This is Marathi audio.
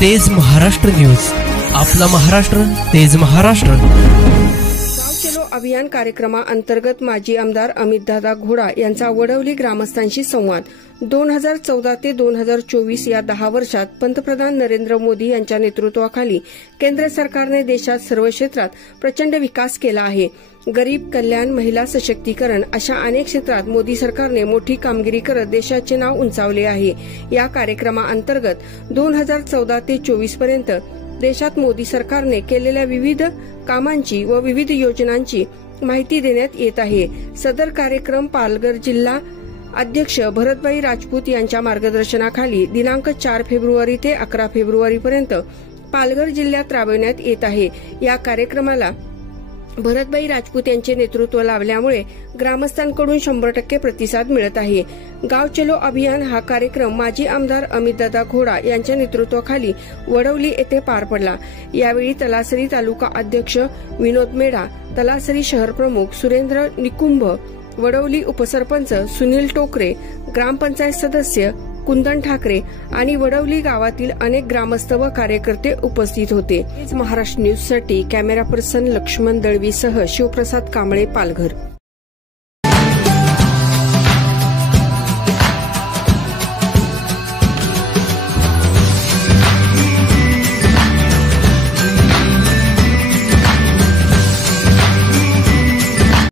तेज महाराष्ट्र न्यूज, आपला महाराष्ट्र, तेज महाराष्ट्र। गाव चलो अभियान कार्यक्रमाअंतर्गत माजी आमदार अमितदादा घोडा यांचा वडवली ग्रामस्थांशी संवाद। 2014 ते 2024 या 10 वर्षात पंतप्रधान नरेंद्र मोदी यांच्या नेतृत्वाखाली केंद्र सरकारने देशात सर्व क्षेत्रात प्रचंड विकास केला आहे। गरीब कल्याण, महिला सशक्तीकरण अशा अनेक क्षेत्रात मोदी सरकारने मोठी कामगिरी करत देशाचे नाव उंचावले आहे। या कार्यक्रमाअंतर्गत 2014 ते 24 पर्यंत देशात मोदी सरकारने केलेल्या विविध कामांची व विविध योजनांची माहिती देण्यात येत आहे। सदर कार्यक्रम पालघर जिल्हा अध्यक्ष भरतभाई राजपूत यांच्या मार्गदर्शनाखाली दिनांक 4 फेब्रुवारी ते 11 फेब्रुवारी पर्यंत पालघर जिल्ह्यात राबविण्यात येत आहे। या कार्यक्रमाला भरतभाई राजपूत यांचे नेतृत्व लाभल्यामुळे ग्रामस्थांकडून 100% प्रतिसाद मिळत आहे। गाव चलो अभियान हा कार्यक्रम माजी आमदार अमितदादा घोडा यांच्या नेतृत्वाखाली वडवली येथे पार पडला। यावेळी तलासरी तालुका अध्यक्ष विनोद मेढा, तलासरी शहर प्रमुख सुरेंद्र निकुंभ, वडवली उपसरपंच सुनील टोकरे, ग्रामपंचायत सदस्य कुंदन ठाकरे आणि वडवली गावातील अनेक ग्रामस्थ व कार्यकर्ते उपस्थित होते। महाराष्ट्र न्यूजसाठी कॅमेरा पर्सन लक्ष्मण दळवीसह शिवप्रसाद कांबळे, पालघर।